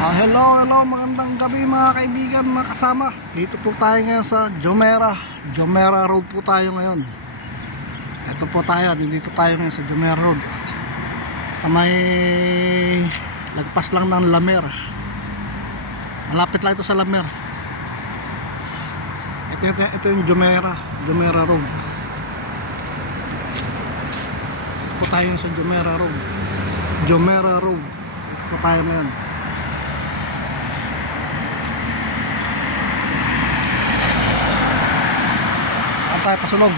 Hello, magandang gabi mga kaibigan, mga kasama. Dito po tayo ngayon sa Jumeirah Road po tayo ngayon. Ito po tayo, dito tayo ngayon sa Jumeirah Road. Sa may lagpas lang ng Lamer. Malapit lang ito sa Lamer. Ito yung Jumeirah Road. Ito po tayo sa Jumeirah Road. Ito po tayo ngayon. Tayo pasunog.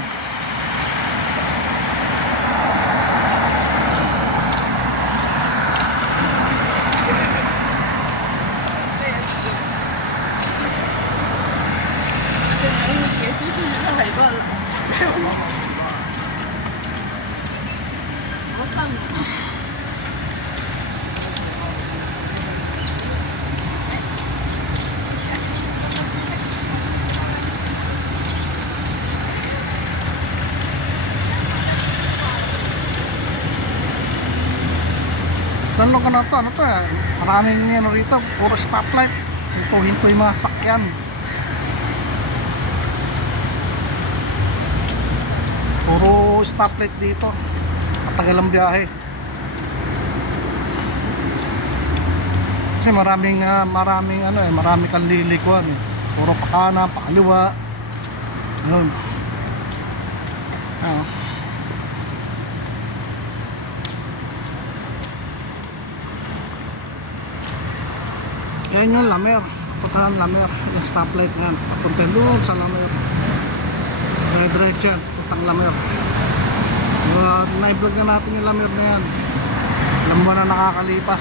Tanong ka na to, ano to eh? Maraming ano rito, puro stoplight. Hinto yung mga sakyan. Puro stoplight dito. Matagal ang biyahe. Kasi maraming kang lilikuan eh. Puro pakana, pakaliwa. Ayun. Ayun. Yan yung Lamer, puntahan Lamer, yung stoplight yan, papunta doon sa Lamer. Diretso yan, puntang Lamer. Na-vlog na natin yung Lamer na yan. Alam mo na nakakalipas.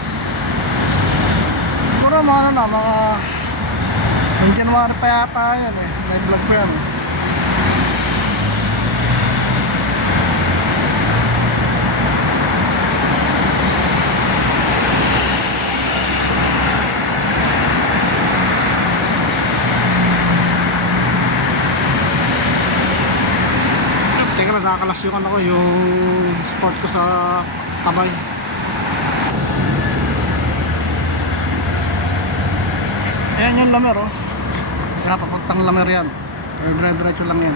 Siguro mga January pa yata yan eh, na-vlog ko yan. Nakakalas yung yung sport ko sa kamay. Ayan yung Lamer oh. Kaya papuntang Lamer yan. Diretso lang yan.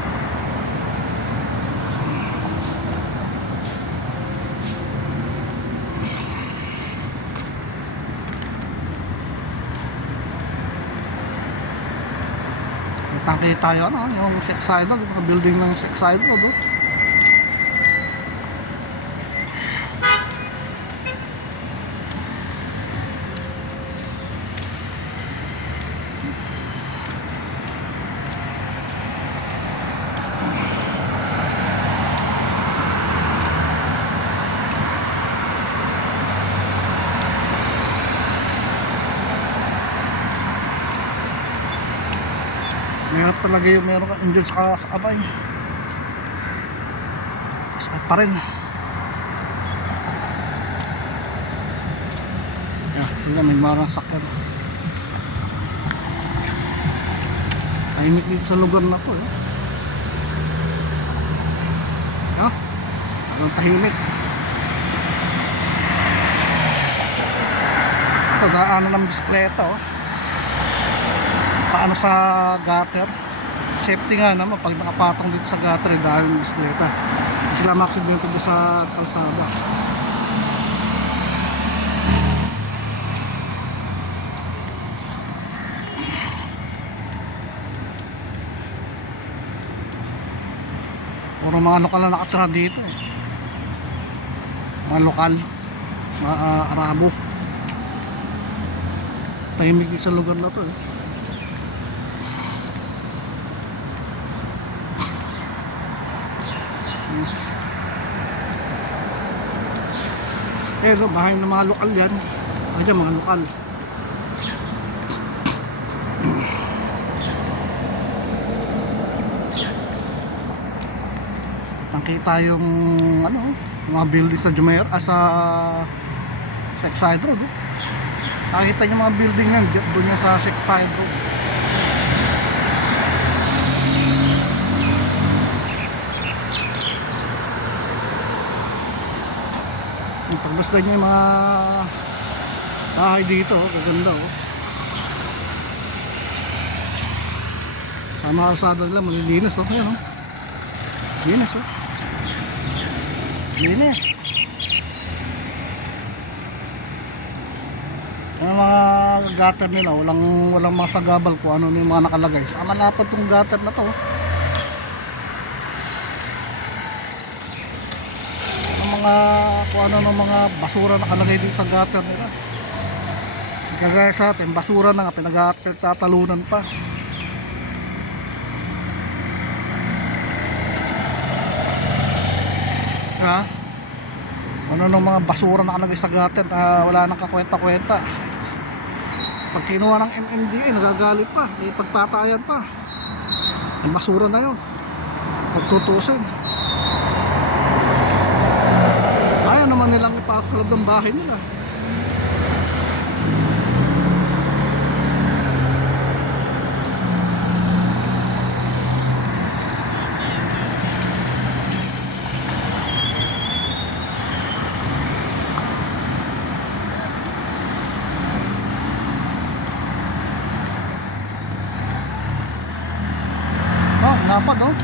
Tangki tayo yung Sex Idol, yung building ng Sex Idol oh. Mahirap talaga yung meron ka injured sa kamay. Sakit pa rin. Yan, may marang sakit. Tahimik dito sa lugar na to eh. Yan, ang tahimik. Ito, daanan ng bisikleta oh. Paano sa gutter, safety nga naman pag nakapatong dito sa gutter dahil ng bisikleta, sila maksidente dito sa kalsada. Puro mga lokal na nakatira dito eh. Mga lokal, mga Arabo. Tahimik sa lugar na to eh. No, bahay ng mga lokal yan. Ayan mga lokal. Nakita yung mga building sa Jumeirah sa Sex Idol. Nakita niyo mga building yan doon yan sa Sex Idol. Pag gusto niyo yung mga Bahay dito, oh, gaganda oh. Sama kalsada nila, malilinis oh. Ayan oh. Linis oh. Linis. Yung mga gutter nila, walang masagabal kung ano yung mga nakalagay. Sa malapad tong gutter na to. Yung mga kung ano ng mga basura nakalagay dito sa gutter nila. Kagaya sa atin, basura na nga, pinagtatalunan pa. Ha? Ano ng mga basura nakalagay sa gutter na wala nang kakwenta-kwenta. Pag kinuha ng MMDA, nagagalit pa, ipagtatayan pa. Yung basura na yun, pagtutusin. Ayaw naman nilang ipasok sa loob ng bahay nila. Dapat oh,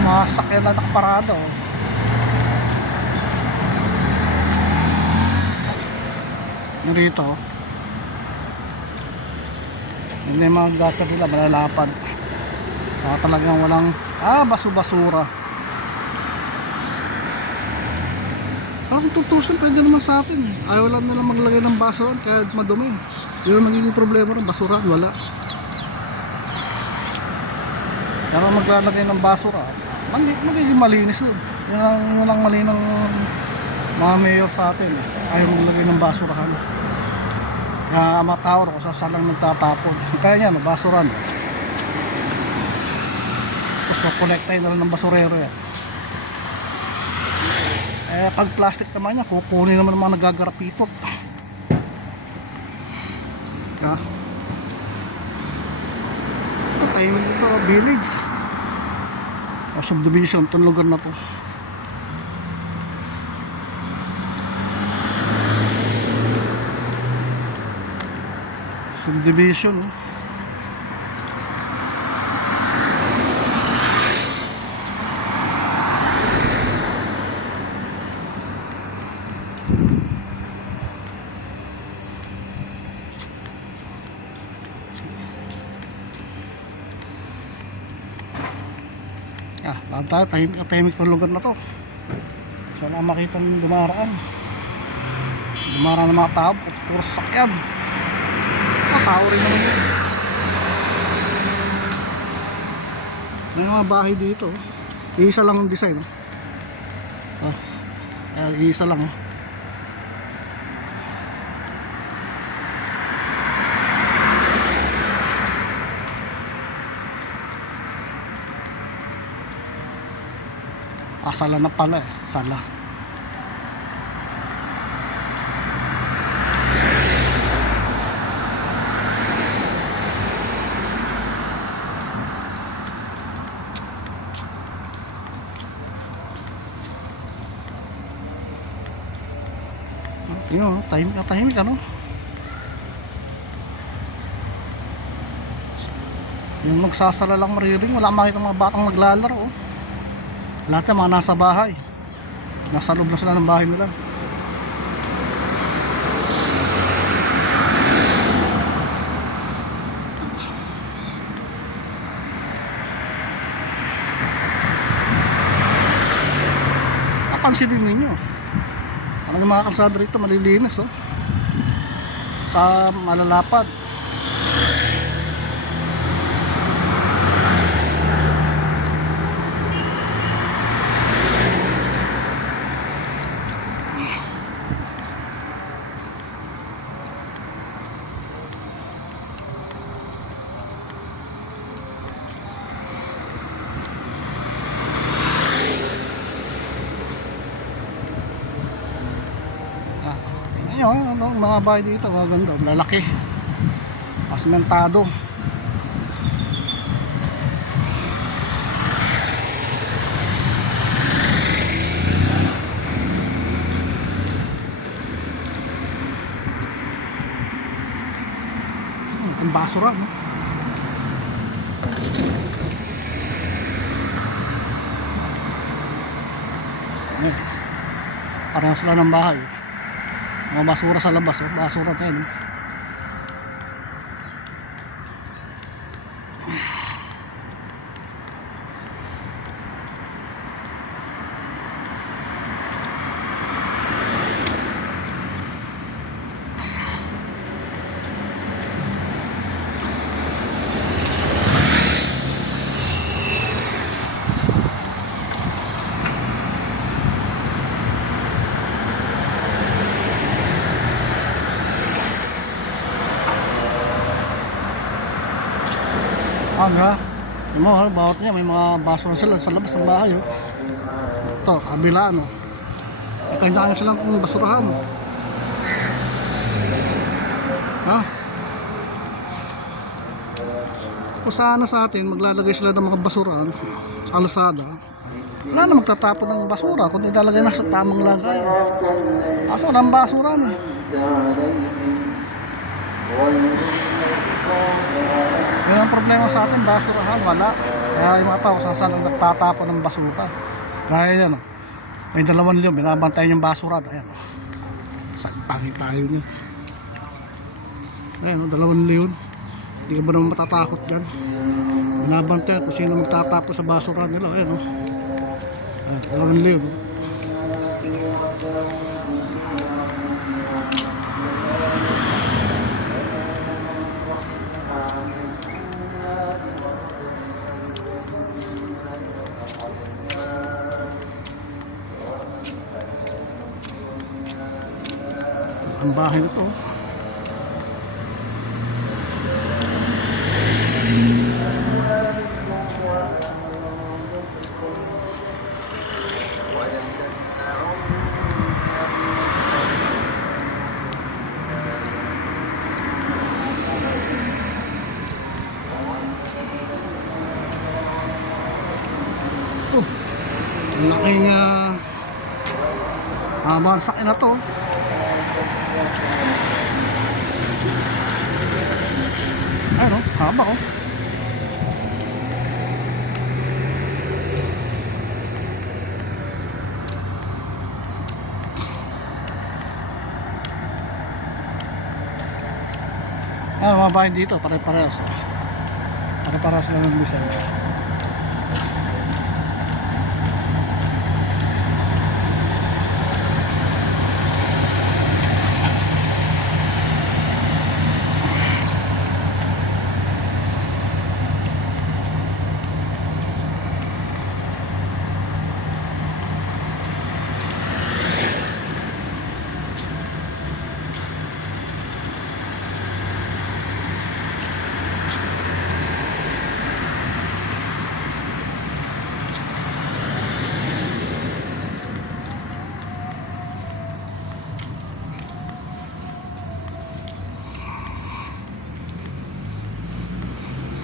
mga sakyan na nakaparado oh. Yung rito oh, yun yung mga gutter nila malalapad. Saka talagang walang basura. Kung tutusin pwede naman sa atin. Ayaw lang nila maglagay ng basura kaya madumi. Yun ang magiging problema ng basura, wala. Pero maglalagay ng basura, magiging malinis yun. Yun lang mali ng mga mayor sa atin. Ayaw maglagay ng basura halos. Kaya matawar kung saan lang nagtatapon. Kaya niya, basuran. Tapos makolektahin na lang ng basurero yan. Pag plastic naman niya, kukunin naman ng mga nagagarapitot. Kaya tayo dito village o subdivision itong lugar na to. Subdivision tahimik ng lugar na to. Sana makita ng dumaraan ng mga tao, puro sasakyan. Tao rin naman yun. May mga bahay dito, isa lang ang design isa lang sala na pala sala. Yun, tahimik ano. Yung magsasala lang maririnig, wala makita mga batang naglalaro oh. Lahat yung mga nasa bahay, nasa loob na sila ng bahay nila. Pansinin ninyo, talagang mga kalsada rito malilinis oh. Sa malalapad. Yung mga bahay dito maganda, lalaki, asmentado. Ang basura, no? Ayan. Pareho sila ng bahay. Mga basura sa labas, oh. Basura na yan, oh. Aga, mo, bawat niya may mga basura sila sa labas ng bahay, oh. Ito, kabila, no. May kanya-kanya silang kung basurahan. Ha? Kung sana sa atin maglalagay sila ng mga basurahan sa kalsada, wala na magtatapon ng basura kung ilalagay na sa tamang lagay. Kaso ng basura, eh. Yan ang problema sa atin, basurahan, wala. Kaya yung mga tao saan ang nagtatapon ng basura. Gaya yan, oh. May 2,000 binabantayan yung basura. Ayan, oh. Sakpangin tayo niya. Ayan, oh, 2,000. Hindi ka ba naman matatakot dyan? Binabantayan kung sino magtatapon sa basura nila. Ayan, oh. Ayan, 2,000, oh. Ang bahay nito, oh. Ang laking mga sakin na to. Ano, haba, oh. Ayan, mga bahay dito, pare-parehas. Pare-parehas lang ng design.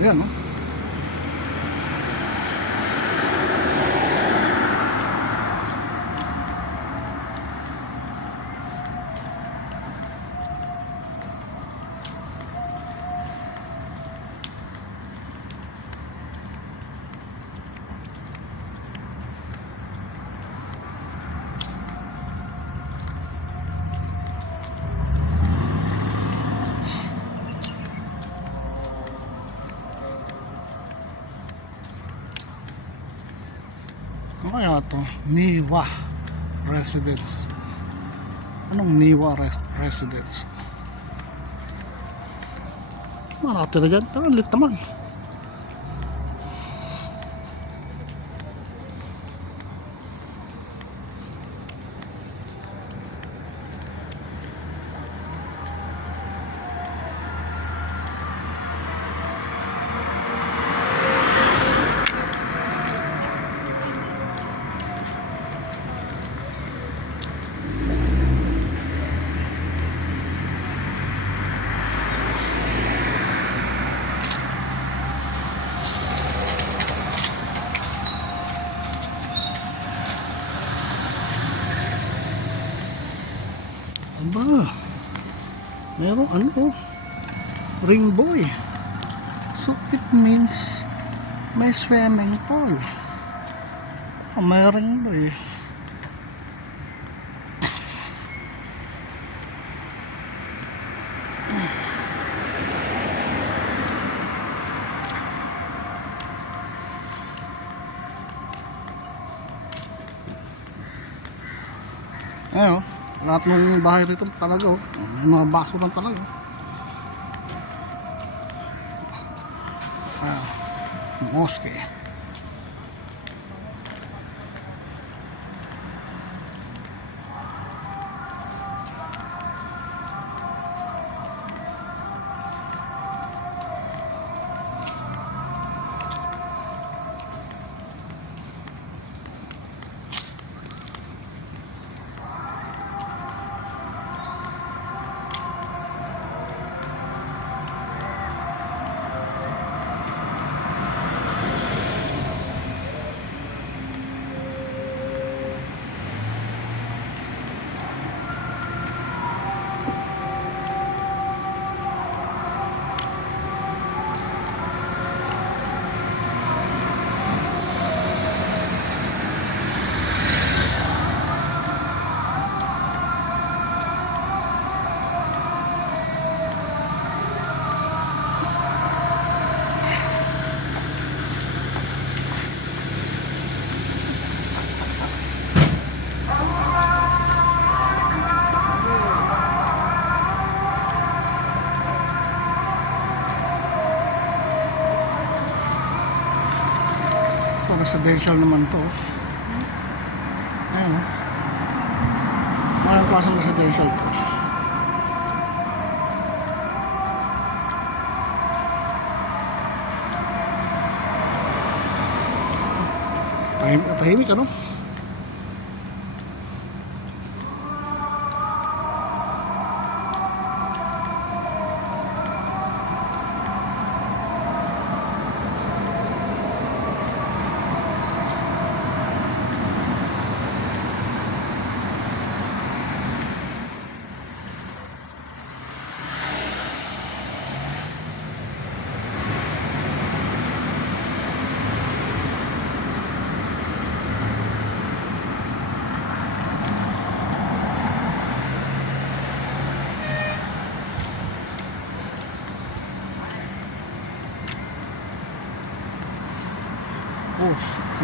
Ayan, no? Ano kaya ito? Niwa Residence. Anong Niwa Residence? Mga nakatira dyan, pero lit naman. Aba, meron ano, ring boy. So it means may swimming pool. May ring boy. Ayun, lahat ng bahay rito talaga, may mga baso lang talaga. Mosque. Residential naman to. Ayun. Maraming klaseng residential to. Tahimik ano?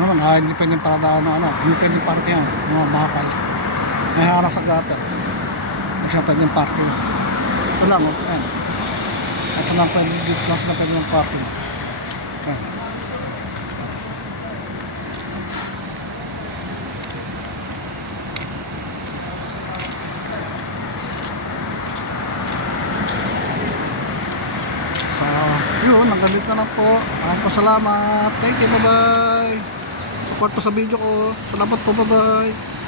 Ano naman, independent paradaan ng independent park yan, mga bakal. May harap sa gutter. May siya pwedeng parking. Ito lang, ayan. Ito lang pwedeng, dito lang sila pwedeng parking. Ayan. So, yun, nagandit na lang po. Maraming po salamat. Thank you, bye-bye. Support po sa video ko. Salamat po, bye-bye.